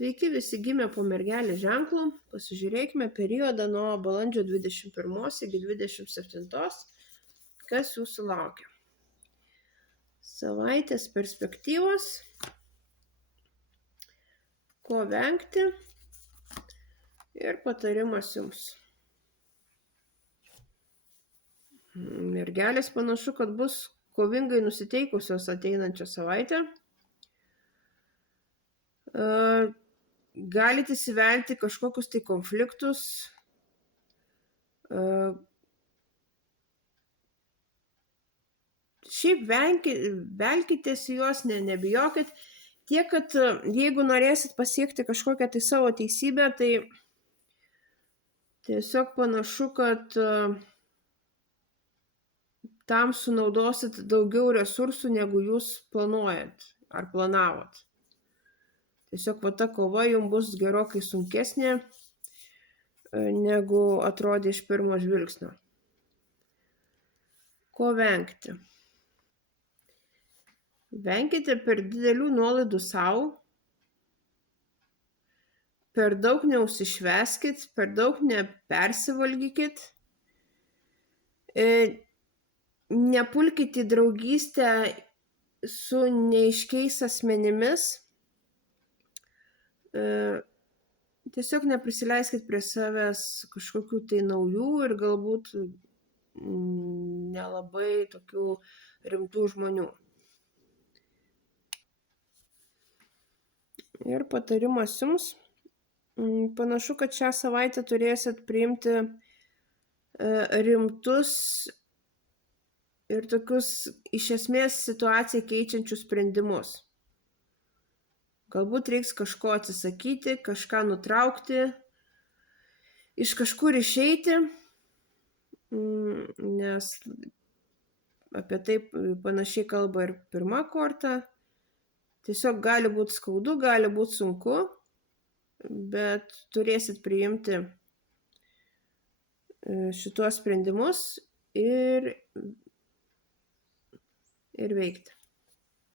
Sveiki visi gimę po mergelės ženklu. Pasižiūrėkime periodą nuo balandžio 21 iki 27. Kas jūsų laukia. Savaitės perspektyvos. Ko vengti. Ir patarimas jums. Mergelės panašu, kad bus kovingai nusiteikusios ateinančią savaitę. Galite įsivelti kažkokius tai konfliktus, šiaip velkitės į juos, nebijokit, tiek, kad jeigu norėsit pasiekti kažkokią tai savo teisybę, tai tiesiog panašu, kad tam sunaudosit daugiau resursų, negu jūs planuojat ar planavot. Tiesiog ta kova jums bus gerokai sunkesnė, negu atrodė iš pirmo žvilgsnio. Ko vengti? Venkite per didelių nuolaidų savo, per daug neužsišvęskit, per daug nepersivalgykit, nepulkit į draugystę su neaiškiais asmenimis, tiesiog neprisileiskit prie savęs kažkokių tai naujų ir galbūt nelabai tokių rimtų žmonių. Ir patarimas jums, panašu, kad šią savaitę turėsit priimti rimtus ir tokius iš esmės situaciją keičiančius sprendimus. Galbūt reiks kažko atsisakyti, kažką nutraukti, iš kažkur išeiti, nes apie tai panašiai kalba ir pirma korta. Tiesiog gali būti skaudu, gali būti sunku, bet turėsit priimti šituos sprendimus ir veikti.